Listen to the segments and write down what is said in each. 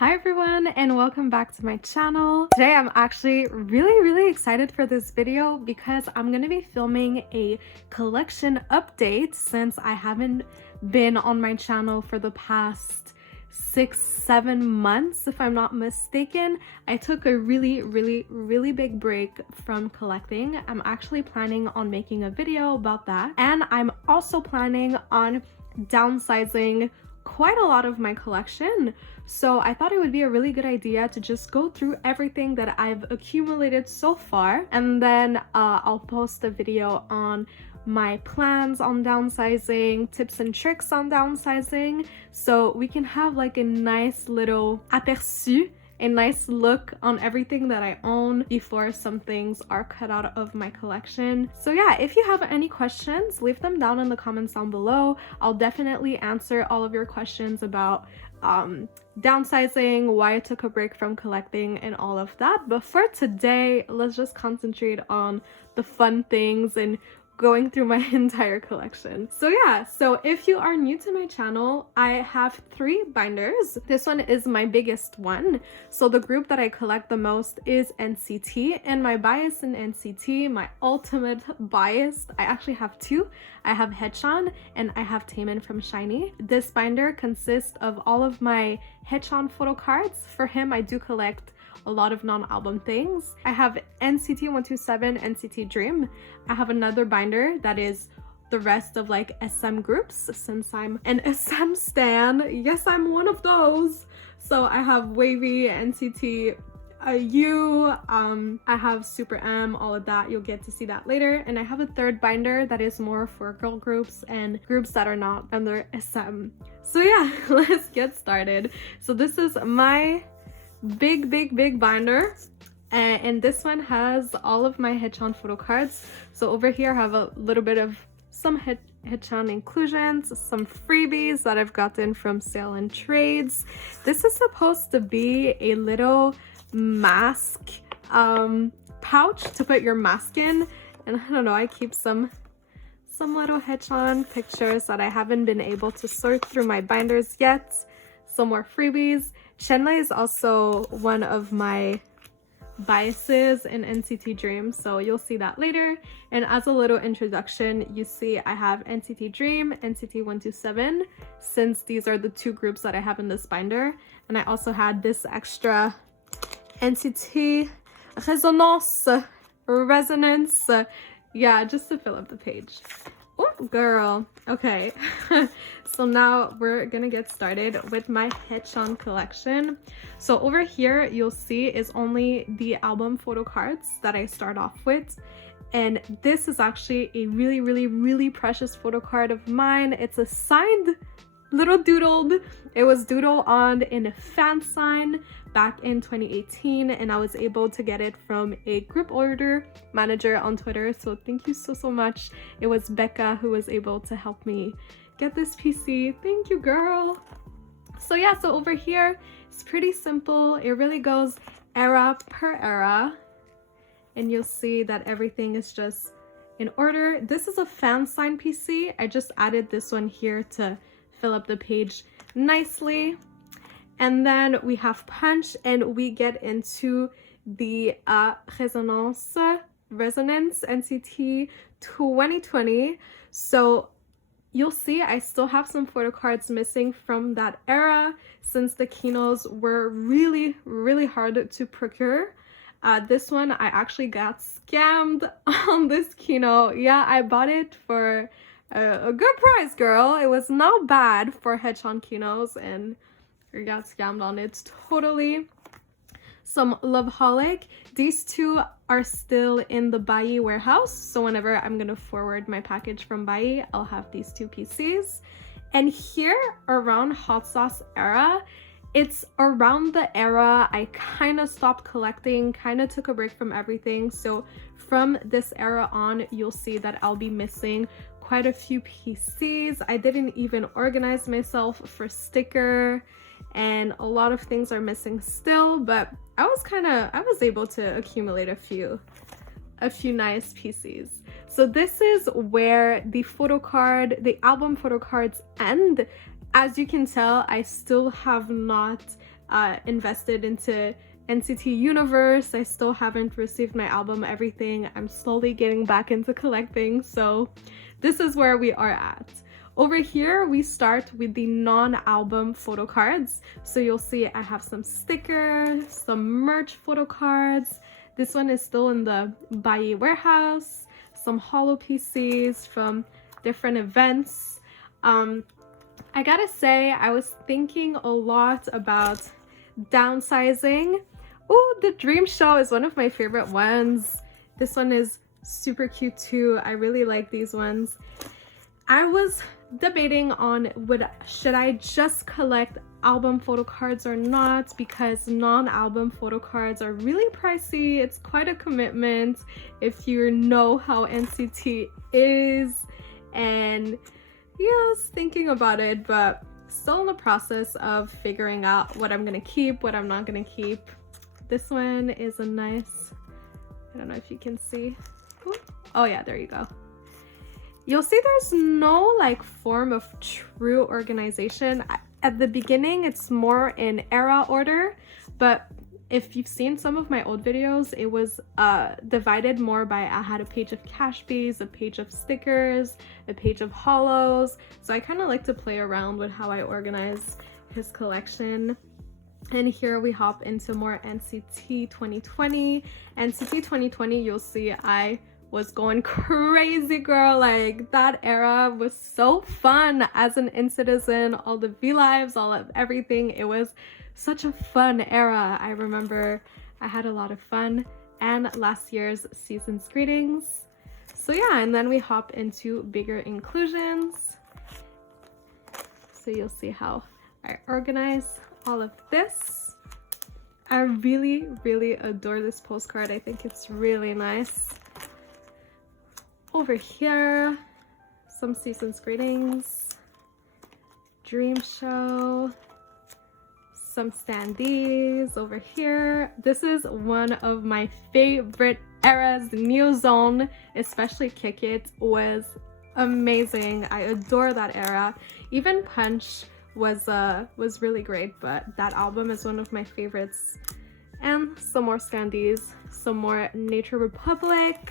Hi everyone and welcome back to my channel. Today I'm actually really excited for this video because I'm gonna be filming a collection update since I haven't been on my channel for the past 6-7 months if I'm not mistaken. I took a really big break from collecting. I'm actually planning on making a video about that, and I'm also planning on downsizing quite a lot of my collection. So I thought it would be a really good idea to just go through everything that I've accumulated so far, and then I'll post a video on my plans on downsizing, tips and tricks on downsizing, so we can have like a nice little aperçu, a nice look on everything that I own before some things are cut out of my collection. So yeah, if you have any questions, leave them down in the comments down below. I'll definitely answer all of your questions about downsizing, why I took a break from collecting, and all of that. But for today, let's just concentrate on the fun things and going through my entire collection. So yeah, so if you are new to my channel, I have 3 binders. This one is my biggest one. So the group that I collect the most is NCT, and my bias in NCT, my ultimate bias, I actually have 2. I have Haechan and I have Taemin from SHINee. This binder consists of all of my Haechan photo cards. For him, I do collect a lot of non-album things. I have NCT 127, NCT Dream. I have another binder that is the rest of like SM groups, since I'm an SM stan. Yes, I'm one of those. So I have WayV, NCT U, I have Super M, all of that. You'll get to see that later. And I have a third binder that is more for girl groups and groups that are not under SM. So yeah, let's get started. So this is my big binder, and this one has all of my Haechan photo cards. So over here I have a little bit of some Haechan inclusions, some freebies that I've gotten from sale and trades. This is supposed to be a little mask pouch to put your mask in, and I don't know, I keep some little Haechan pictures that I haven't been able to sort through my binders yet. Some more freebies. Chenle is also one of my biases in NCT Dream, so you'll see that later. And as a little introduction, you see I have NCT Dream, NCT 127, since these are the 2 groups that I have in this binder. And I also had this extra NCT Resonance, yeah, just to fill up the page. Oh girl, okay. So now we're gonna get started with my Haechan collection. So over here you'll see is only the album photo cards that I start off with, and this is actually a really precious photo card of mine. It's a signed little doodled, it was doodled on in a fan sign back in 2018, and I was able to get it from a group order manager on Twitter, so thank you so much. It was Becca who was able to help me get this PC. Thank you, girl. So yeah, so over here it's pretty simple. It really goes era per era, and you'll see that everything is just in order. This is a fan sign PC. I just added this one here to fill up the page nicely. And then we have Punch, and we get into the Resonance NCT 2020. So you'll see I still have some photo cards missing from that era, since the kinos were really hard to procure. This one I actually got scammed on this kino. Yeah, I bought it for a good price, girl. It was not bad for Haechan kinos, and I got scammed on it totally. Some Loveholic. These 2 are still in the Bai warehouse, so whenever I'm gonna forward my package from Bai, I'll have these 2 PCs. And here around Hot Sauce era, it's around the era I kind of stopped collecting, kind of took a break from everything. So from this era on, you'll see that I'll be missing quite a few PCs. I didn't even organize myself for sticker, and a lot of things are missing still, but I was able to accumulate a few nice PCs. So this is where the album photo cards end. As you can tell, I still have not invested into NCT Universe. I still haven't received my album Everything. I'm slowly getting back into collecting, so this is where we are at. Over here, we start with the non-album photo cards. So you'll see I have some stickers, some merch photo cards. This one is still in the Buyee warehouse, some holo PCs from different events. I gotta say, I was thinking a lot about downsizing. Oh, the Dream show is one of my favorite ones. This one is super cute too. I really like these ones. I was debating on should I just collect album photo cards or not, because non-album photo cards are really pricey. It's quite a commitment if you know how NCT is. And yeah, I was thinking about it, but still in the process of figuring out what I'm gonna keep, what I'm not gonna keep. This one is a nice, I don't know if you can see. Ooh. Oh yeah, there you go. You'll see there's no like form of true organization. At the beginning, it's more in era order, but if you've seen some of my old videos, it was divided more by, I had a page of cash bees, a page of stickers, a page of holos. So I kind of like to play around with how I organize his collection. And here we hop into more NCT 2020. NCT 2020, you'll see I was going crazy, girl. Like, that era was so fun as an in-citizen, all the V-Lives, all of everything. It was such a fun era. I remember I had a lot of fun. And last year's season's greetings. So yeah, and then we hop into bigger inclusions. So you'll see how I organize all of this. I really, really adore this postcard. I think it's really nice. Over here, some season's greetings, Dream show, some standees over here. This is one of my favorite eras. Neo Zone, especially Kick It, was amazing. I adore that era. Even Punch was really great, but that album is one of my favorites. And some more standees, some more Nature Republic.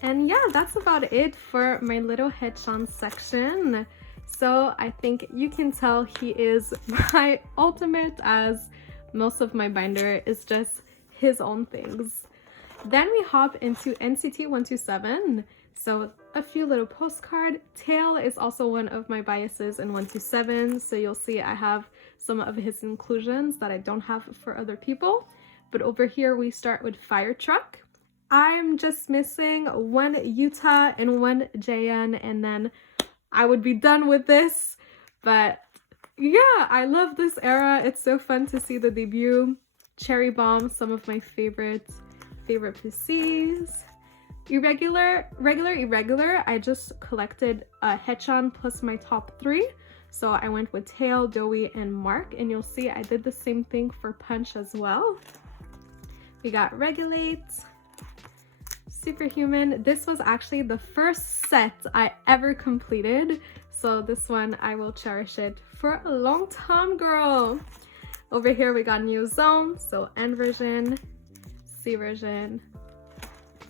And yeah, that's about it for my little Haechan section. So I think you can tell he is my ultimate, as most of my binder is just his own things. Then we hop into NCT 127. So a few little postcard. Tail is also one of my biases in 127. So you'll see I have some of his inclusions that I don't have for other people. But over here we start with Fire Truck. I'm just missing one Utah and one GEMN, and then I would be done with this. But yeah, I love this era. It's so fun to see the debut. Cherry Bomb, some of my favorite PCs. Irregular, I just collected Haechan plus my top 3. So I went with Tail, Dowie, and Mark, and you'll see I did the same thing for Punch as well. We got Regulate, Superhuman. This was actually the first set I ever completed, so this one I will cherish it for a long time, girl. Over here we got New Zone, so N version, C version,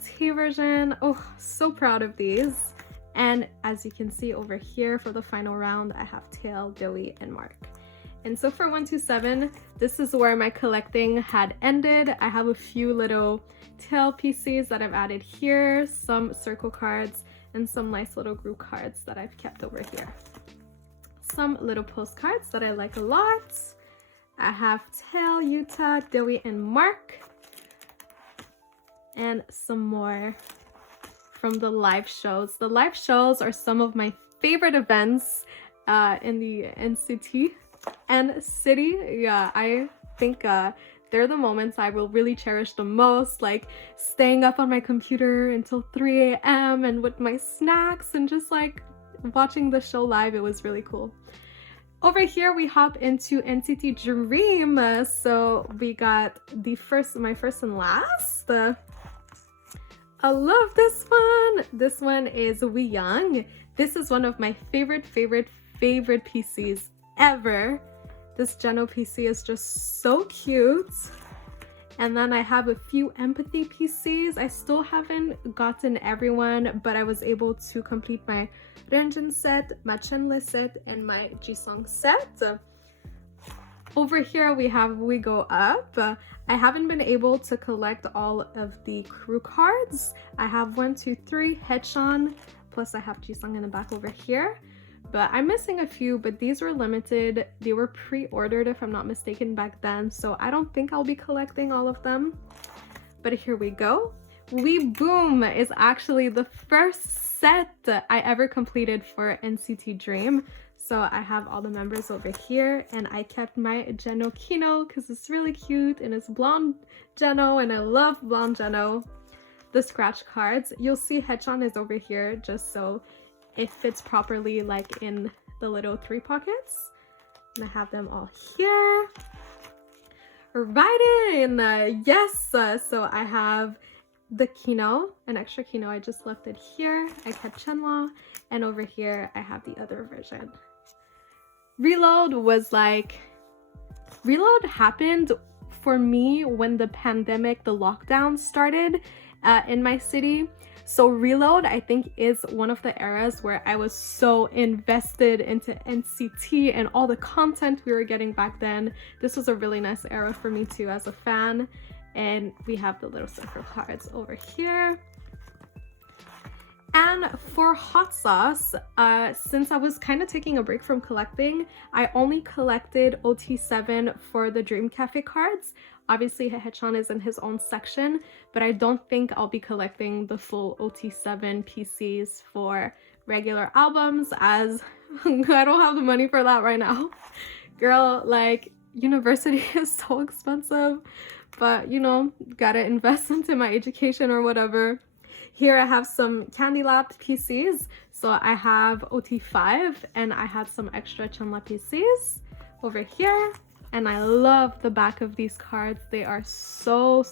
T version. Oh, so proud of these. And as you can see over here for the final round, I have Tail, Dowie, and Mark. And so for 127, this is where my collecting had ended. I have a few little Tail PCs that I've added here, some circle cards, and some nice little group cards that I've kept over here. Some little postcards that I like a lot. I have Tail, Utah, Dowie, and Mark. And some more from the live shows. The live shows are some of my favorite events in the NCT and City. Yeah, I think they're the moments I will really cherish the most, like staying up on my computer until 3 a.m. and with my snacks and just like watching the show live. It was really cool. Over here we hop into NCT Dream. So we got my first and last. I love this one. This one is We Young. This is one of my favorite PCs ever. This Geno PC is just so cute. And then I have a few empathy PCs. I still haven't gotten everyone, but I was able to complete my Renjin set, my Chenle set, and my Jisung set. Over here we have We Go Up. I haven't been able to collect all of the crew cards. I have 1, 2, 3 Haechan, plus I have Jisung in the back over here. But I'm missing a few, but these were limited. They were pre-ordered if I'm not mistaken back then, so I don't think I'll be collecting all of them. But here we go. We Boom is actually the first set I ever completed for NCT Dream. So I have all the members over here, and I kept my Geno Kino because it's really cute and it's blonde Geno, and I love blonde Geno. The scratch cards, you'll see Haechan is over here just so it fits properly, like in the little 3 pockets. And I have them all here. Right in! Yes! So I have the Kino, an extra Kino. I just left it here. I kept Chenle, and over here I have the other version. Reload was like... Reload happened for me when the pandemic, the lockdown started in my city. So Reload, I think, is one of the eras where I was so invested into NCT and all the content we were getting back then. This was a really nice era for me too as a fan. And we have the little circle cards over here. And for hot sauce, since I was kind of taking a break from collecting, I only collected OT7 for the Dream Cafe cards. Obviously, Haechan is in his own section, but I don't think I'll be collecting the full OT7 PCs for regular albums, as I don't have the money for that right now. Girl, like, university is so expensive, but you know, gotta invest into my education or whatever. Here I have some Candy Lapped PCs. So I have OT5 and I had some extra Chenle PCs over here. And I love the back of these cards. They are so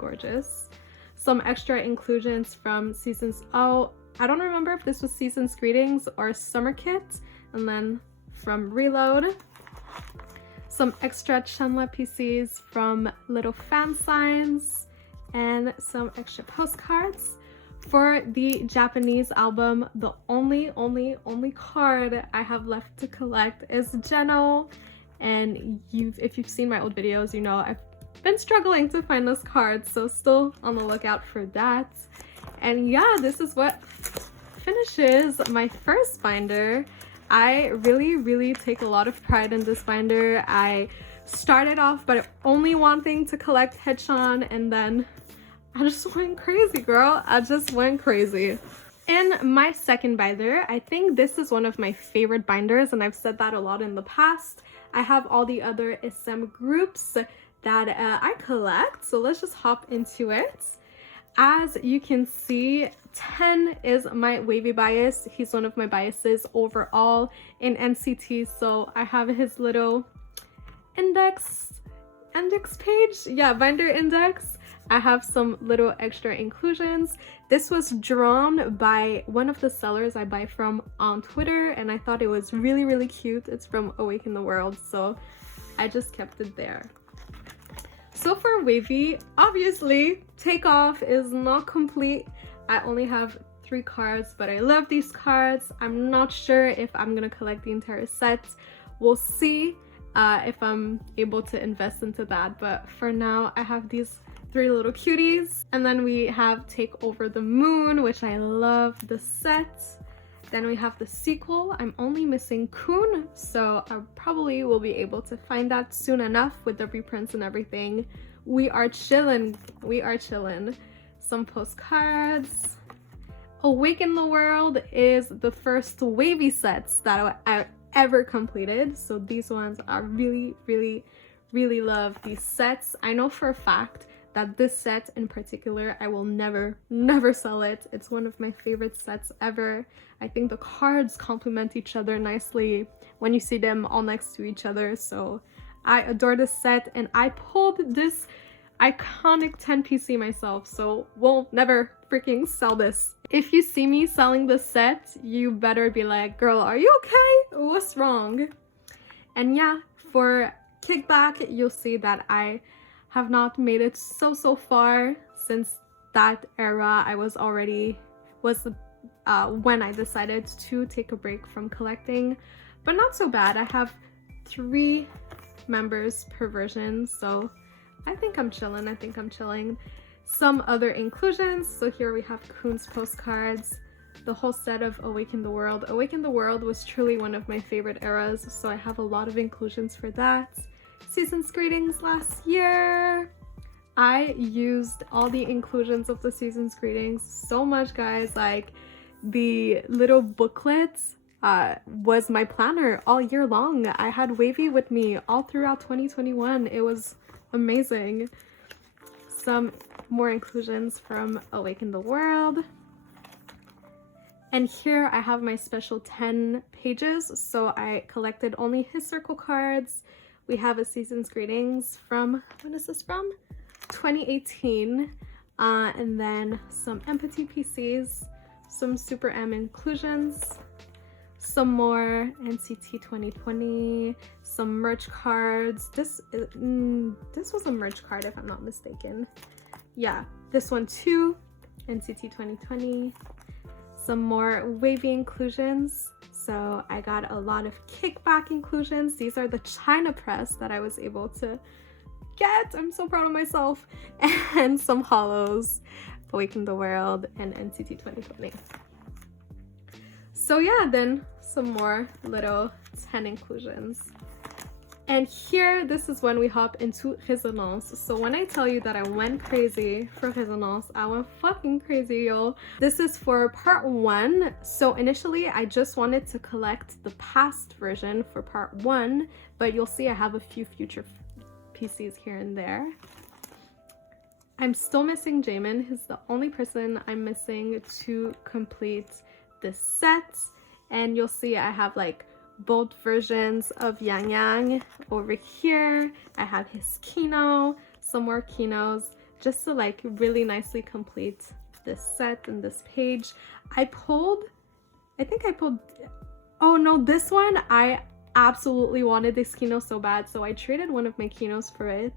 gorgeous. Some extra inclusions from Seasons. Oh, I don't remember if this was Seasons Greetings or Summer Kit. And then from Reload, some extra Chenle PCs from Little Fan Signs and some extra postcards. For the Japanese album, the only card I have left to collect is Geno. And if you've seen my old videos, you know I've been struggling to find this card, so still on the lookout for that. And yeah, this is what finishes my first binder. I really take a lot of pride in this binder. I started off by only wanting to collect Haechan, and then I just went crazy, girl. I just went crazy. In my second binder, I think this is one of my favorite binders, and I've said that a lot in the past. I have all the other SM groups that I collect, so let's just hop into it. As you can see, Ten is my wavy bias. He's one of my biases overall in NCT, so I have his little index page. Yeah, binder index. I have some little extra inclusions. This was drawn by one of the sellers I buy from on Twitter, and I thought it was really cute. It's from Awaken the World, so I just kept it there. So for wavy, obviously Takeoff is not complete. I only have 3 cards, but I love these cards. I'm not sure if I'm gonna collect the entire set. We'll see if I'm able to invest into that, but for now I have these 3 little cuties. And then we have Take Over the Moon, which I love the set. Then we have the sequel. I'm only missing Kun, so I probably will be able to find that soon enough with the reprints and everything. We are chillin'. We are chillin'. Some postcards. Awaken the World is the first wavy sets that I ever completed, so these ones are really love these sets. I know for a fact that this set in particular, I will never sell it. It's one of my favorite sets ever. I think the cards complement each other nicely when you see them all next to each other, so I adore this set, and I pulled this iconic 10 PC myself, so we'll never freaking sell this. If you see me selling this set, you better be like, girl, are you okay? What's wrong? And yeah, For kickback, you'll see that I have not made it so far since that era. I was when I decided to take a break from collecting, but not so bad. I have 3 members per version, so I think I'm chilling. Some other inclusions. So here we have Kun's postcards, the whole set of Awaken the World. Awaken the World was truly one of my favorite eras, so I have a lot of inclusions for that. Season's greetings last year. I used all the inclusions of the season's greetings so much, guys. Like, the little booklets was my planner all year long. I had WayV with me all throughout 2021. It was amazing. Some more inclusions from Awaken the World. And here I have my special 10 pages. So I collected only his circle cards. We have a season's greetings from, when is this from? 2018. And then some empathy PCs, some Super M inclusions, some more NCT 2020, some merch cards. This was a merch card if I'm not mistaken. Yeah, this one too, NCT 2020. Some more WayV inclusions. So I got a lot of kickback inclusions. These are the China press that I was able to get. I'm so proud of myself. And some hollows, Awaken the World and NCT 2020. So yeah, then some more little 10 inclusions. And here, this is when we hop into Résonance. So when I tell you that I went crazy for Résonance, I went fucking crazy, y'all. This is for part 1. So initially, I just wanted to collect the past version for part 1, but you'll see I have a few future PCs here and there. I'm still missing GEMN. He's the only person I'm missing to complete this set. And you'll see I have like both versions of Yang Yang over here. I have his kino, some more kinos, just to like really nicely complete this set and this page. I think I pulled, oh no, this one, I absolutely wanted this kino so bad, so I traded one of my kinos for it.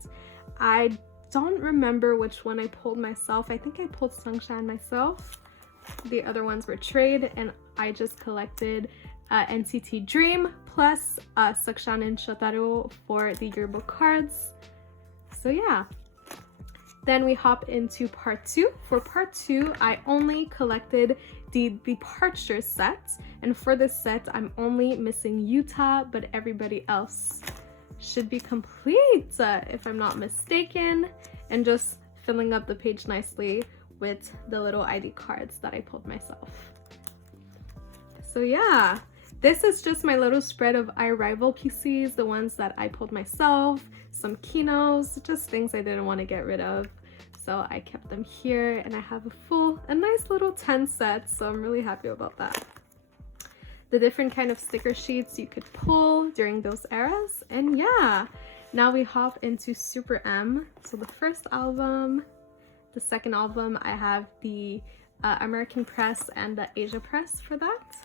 I don't remember which one I pulled myself. I think I pulled Sunshine myself. The other ones were trade, and I just collected NCT Dream plus Seokchan and Shotaro for the yearbook cards. So yeah. Then we hop into part 2. For part 2, I only collected the departure set, and for this set, I'm only missing Utah, but everybody else should be complete, if I'm not mistaken, and just filling up the page nicely with the little ID cards that I pulled myself. So yeah, this is just my little spread of iRival PCs, the ones that I pulled myself, some kinos, just things I didn't want to get rid of. So I kept them here, and I have a nice little 10 set, so I'm really happy about that. The different kind of sticker sheets you could pull during those eras. And yeah, now we hop into Super M. So the first album, the second album, I have the American press and the Asia press for that.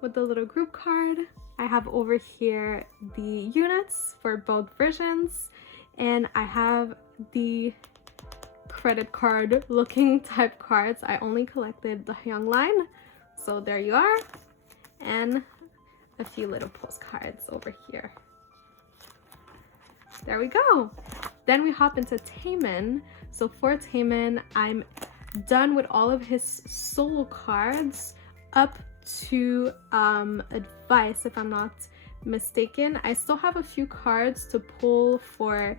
With the little group card, I have over here the units for both versions, and I have the credit card looking type cards. I only collected the Young line, so there you are, and a few little postcards over here. There we go. Then we hop into Taemin. So for Taemin, I'm done with all of his solo cards up to advice, if I'm not mistaken. I still have a few cards to pull for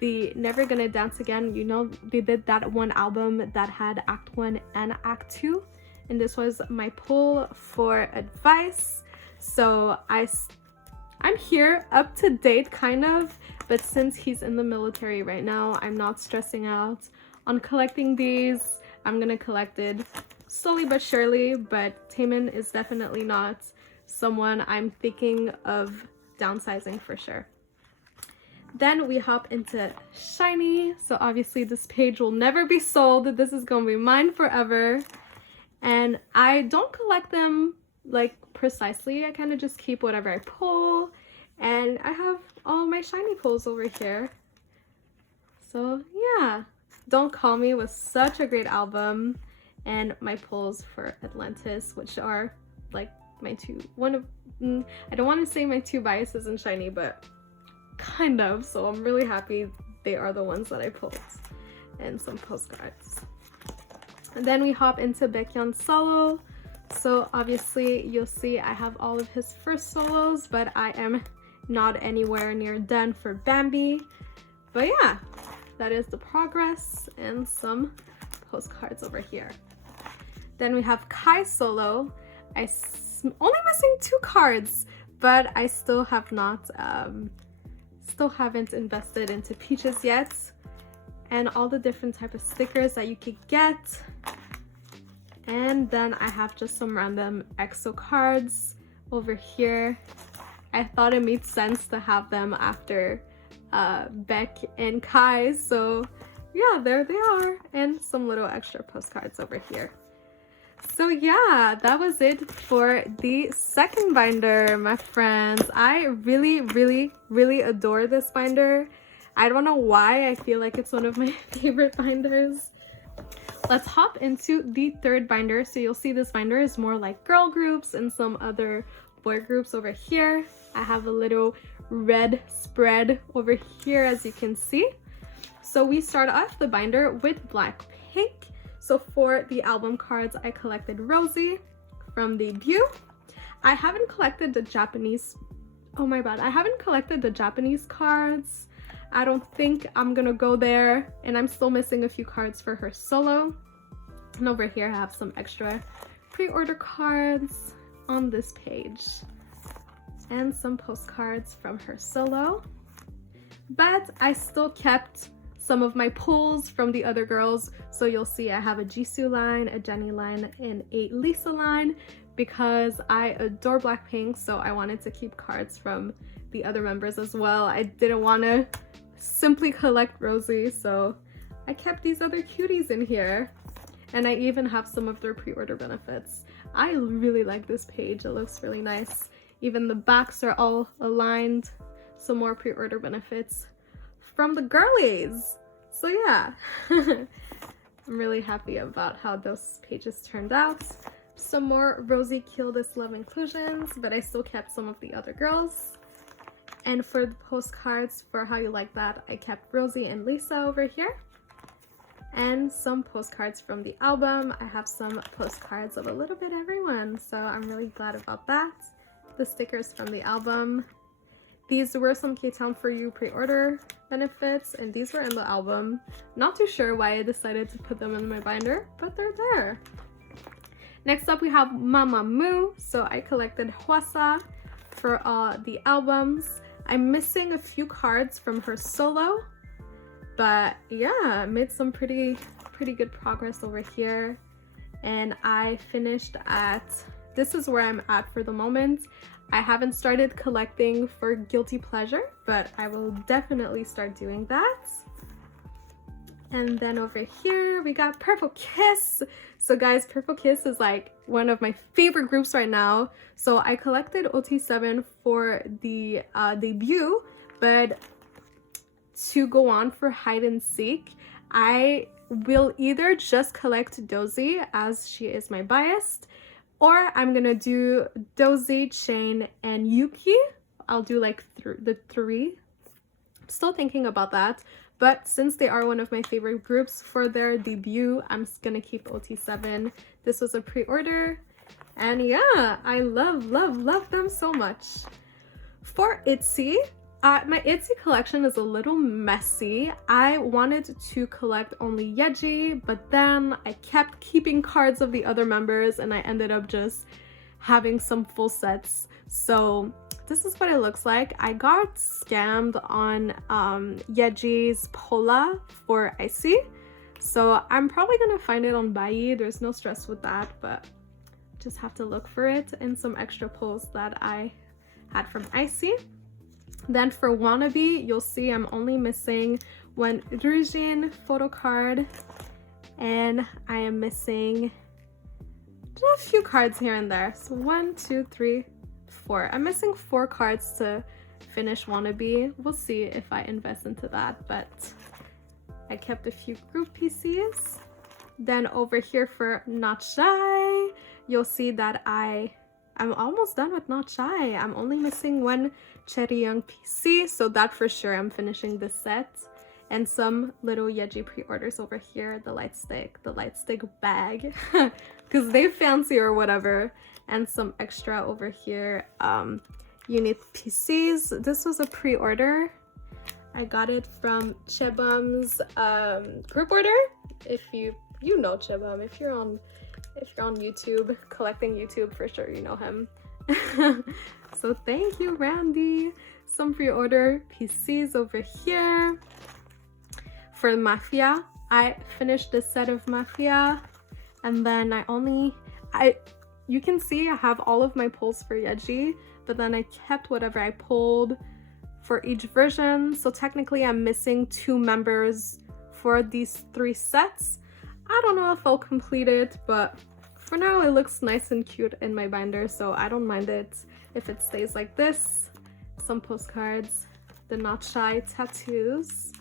the Never Gonna Dance Again. You know, they did that one album that had Act 1 and Act 2, and this was my pull for advice. So I'm here up to date kind of, but since he's in the military right now, I'm not stressing out on collecting these. I'm gonna collect it slowly but surely, but Taemin is definitely not someone I'm thinking of downsizing for sure. Then we hop into Shiny. So obviously this page will never be sold. This is gonna be mine forever. And I don't collect them like precisely. I kind of just keep whatever I pull. And I have all my shiny pulls over here. So yeah, Don't Call Me was such a great album, and my pulls for Atlantis, which are like my two, I don't want to say my two biases in shiny, but kind of, so I'm really happy they are the ones that I pulled. And some postcards. And then we hop into Baekhyun's solo. So obviously you'll see I have all of his first solos, but I am not anywhere near done for Bambi. But yeah, that is the progress, and some postcards over here. Then we have Kai's solo. Only missing 2 cards, but I still have not, still haven't invested into Peaches yet. And all the different type of stickers that you could get. And then I have just some random EXO cards over here. I thought it made sense to have them after Beck and Kai, so yeah, there they are, and some little extra postcards over here. So yeah, that was it for the second binder, my friends. I really adore this binder. I don't know why, I feel like it's one of my favorite binders. Let's hop into the third binder. So you'll see this binder is more like girl groups and some other boy groups over here. I have a little red spread over here, as you can see. So we start off the binder with Blackpink. So for the album cards, I collected Rosie from Debut. I haven't collected the Japanese, oh my bad, I haven't collected the Japanese cards. I don't think I'm gonna go there, and I'm still missing a few cards for her solo. And over here I have some extra pre-order cards on this page and some postcards from her solo. But I still kept some of my pulls from the other girls, so you'll see I have a Jisoo line, a Jennie line, and a Lisa line because I adore Blackpink, so I wanted to keep cards from the other members as well. I didn't want to simply collect Rosie, so I kept these other cuties in here. And I even have some of their pre-order benefits. I really like this page, it looks really nice. Even the backs are all aligned. Some more pre-order benefits from the girlies. So yeah, I'm really happy about how those pages turned out. Some more Rosie Kill This Love inclusions, but I still kept some of the other girls. And for the postcards for How You Like That, I kept Rosie and Lisa over here. And some postcards from the album. I have some postcards of a little bit everyone, so I'm really glad about that. The stickers from the album. These were some K-Town For You pre-order benefits, and these were in the album. Not too sure why I decided to put them in my binder, but they're there. Next up we have Mamamoo. So I collected Hwasa for the albums. I'm missing a few cards from her solo, but yeah, I made some pretty good progress over here. And I finished at, this is where I'm at for the moment. I haven't started collecting for Guilty Pleasure, but I will definitely start doing that. And then over here we got Purple Kiss. So guys, Purple Kiss is like one of my favorite groups right now. So I collected OT7 for the debut, but to go on for Hide and Seek, I will either just collect Dozy, as she is my bias, or I'm gonna do Dozy, Chain, and Yuki. I'll do like the 3. I'm still thinking about that. But since they are one of my favorite groups for their debut, I'm just gonna keep OT7. This was a pre-order, and yeah, I love them so much. For Itzy, my Itzy collection is a little messy. I wanted to collect only Yeji, but then I kept keeping cards of the other members, and I ended up just having some full sets. So this is what it looks like. I got scammed on Yeji's Pola for Icy. So I'm probably gonna find it on Bai. There's no stress with that, but just have to look for it, and some extra pulls that I had from Icy. Then for Wannabe, you'll see I'm only missing one Rujin photo card, and I am missing just a few cards here and there. So 1, 2, 3, 4. I'm missing 4 cards to finish wannabe. We'll see if I invest into that, but I kept a few group PCs. Then over here for Not Shy, you'll see that I'm almost done with Not Shy. I'm only missing one Cherry Young PC, so that for sure I'm finishing this set. And some little Yeji pre-orders over here, the light stick bag, because they fancy or whatever. And some extra over here, unit PCs. This was a pre-order. I got it from Chebum's group order. If you know Chebum, if you're on YouTube, collecting YouTube, for sure you know him. So thank you, Randy. Some pre-order PCs over here. For Mafia, I finished this set of Mafia, and then you can see I have all of my pulls for Yeji, but then I kept whatever I pulled for each version. So technically I'm missing 2 members for these 3 sets. I don't know if I'll complete it, but for now it looks nice and cute in my binder, so I don't mind it if it stays like this. Some postcards, the Not Shy tattoos.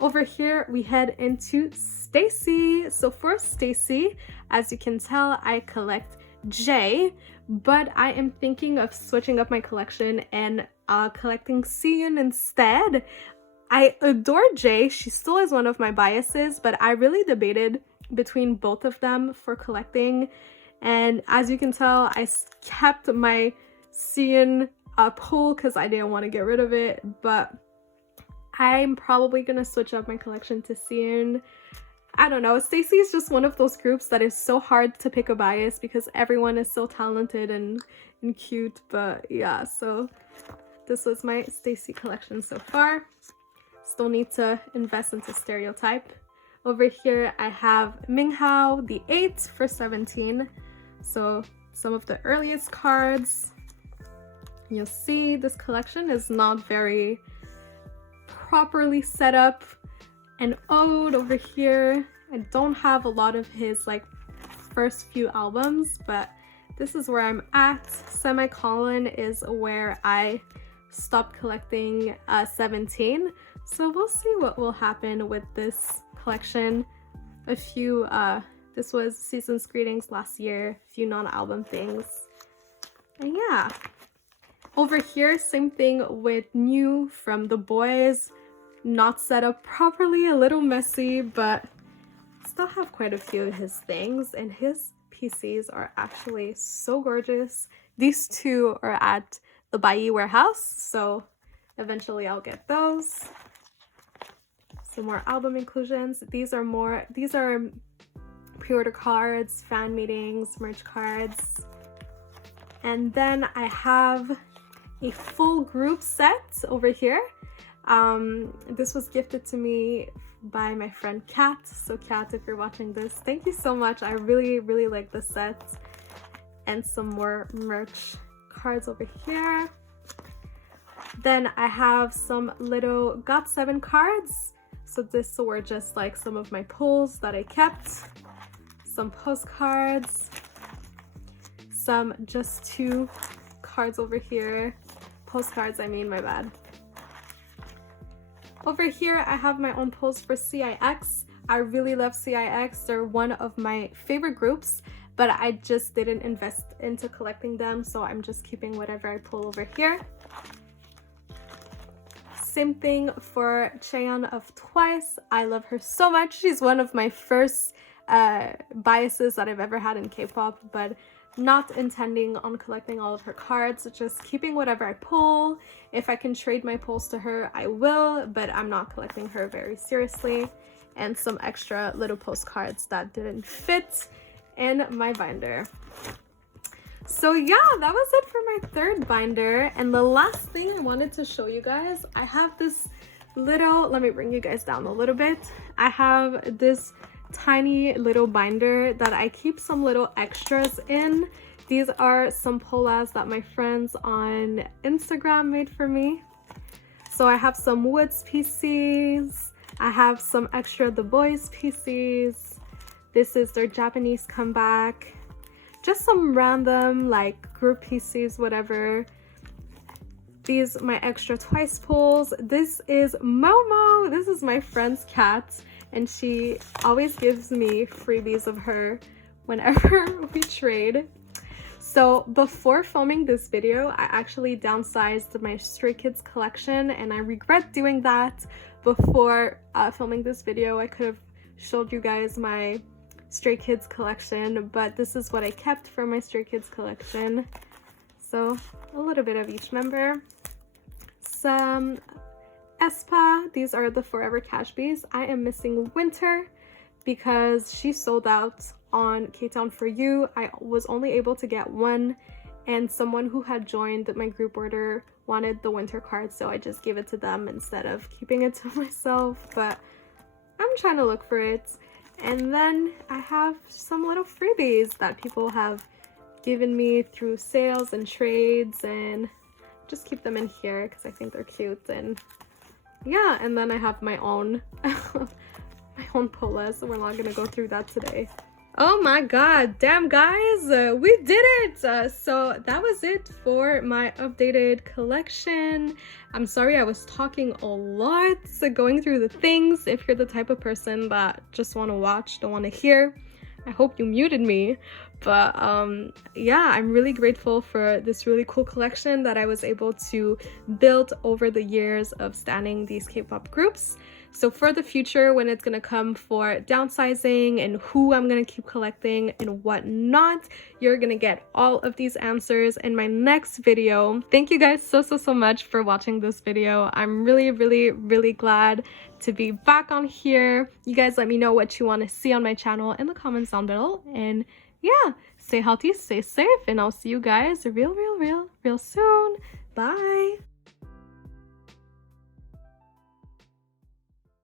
Over here we head into Stacy. So for Stacy, as you can tell, I collect J, but I am thinking of switching up my collection and collecting Seon instead. I adore J. She still is one of my biases, but I really debated between both of them for collecting. And as you can tell, I kept my Seon pull because I didn't want to get rid of it, but I'm probably gonna switch up my collection to Seon. I don't know, Stacy is just one of those groups that is so hard to pick a bias because everyone is so talented and cute. But yeah, so this was my Stacy collection so far. Still need to invest into Stereotype. Over here I have Minghao the 8 for 17. So some of the earliest cards. You'll see this collection is not very properly set up. And Ode over here, I don't have a lot of his like first few albums, but this is where I'm at. Semicolon is where I stopped collecting 17. So we'll see what will happen with this collection. A few, this was Season's Greetings last year, a few non-album things. And yeah. Over here, same thing with New from the boys. Not set up properly, a little messy, but still have quite a few of his things, and his PCs are actually so gorgeous. These 2 are at the Bai warehouse, so eventually I'll get those. Some more album inclusions. These are pre-order cards, fan meetings, merch cards. And then I have a full group set over here. This was gifted to me by my friend Kat. So Kat, if you're watching this, thank you so much. I really like the set. And some more merch cards over here. Then I have some little GOT7 cards. So this were just like some of my pulls that I kept. Some postcards. Some just 2 cards over here. Postcards, I mean, my bad. Over here, I have my own pulls for CIX. I really love CIX. They're one of my favorite groups, but I just didn't invest into collecting them, so I'm just keeping whatever I pull over here. Same thing for Chaeyeon of Twice. I love her so much. She's one of my first biases that I've ever had in K-pop, but not intending on collecting all of her cards, just keeping whatever I pull. If I can trade my pulls to her, I will, but I'm not collecting her very seriously. And some extra little postcards that didn't fit in my binder. So yeah, that was it for my 3rd binder. And the last thing I wanted to show you guys, I have this little, let me bring you guys down a little bit. I have this tiny little binder that I keep some little extras in. These are some polas that my friends on Instagram made for me. So I have some Woods PCs. I have some extra The Boys PCs. This is their Japanese comeback. Just some random like group PCs, whatever. These my extra twice pulls. This is Momo. This is my friend's cat, and she always gives me freebies of her whenever we trade. So before filming this video, I actually downsized my Stray Kids collection, and I regret doing that. Before filming this video, I could have showed you guys my Stray Kids collection, but this is what I kept from my Stray Kids collection. So a little bit of each member. Some aespa. These are the Forever Cash Bees. I am missing Winter because she sold out on K-Town For You. I was only able to get one, and someone who had joined my group order wanted the Winter card, so I just gave it to them instead of keeping it to myself, but I'm trying to look for it. And then I have some little freebies that people have given me through sales and trades, and just keep them in here because I think they're cute. And yeah, and then I have my own my own polas, so we're not gonna go through that today. Oh my god, damn guys, we did it! So that was it for my updated collection. I'm sorry I was talking a lot, going through the things. If you're the type of person that just want to watch, don't want to hear, I hope you muted me. But yeah, I'm really grateful for this really cool collection that I was able to build over the years of standing these K-pop groups. So for the future, when it's gonna come for downsizing and who I'm gonna keep collecting and whatnot, you're gonna get all of these answers in my next video. Thank you guys so much for watching this video. I'm really glad to be back on here. You guys let me know what you want to see on my channel in the comments down below. And yeah, stay healthy, stay safe, and I'll see you guys real soon. Bye.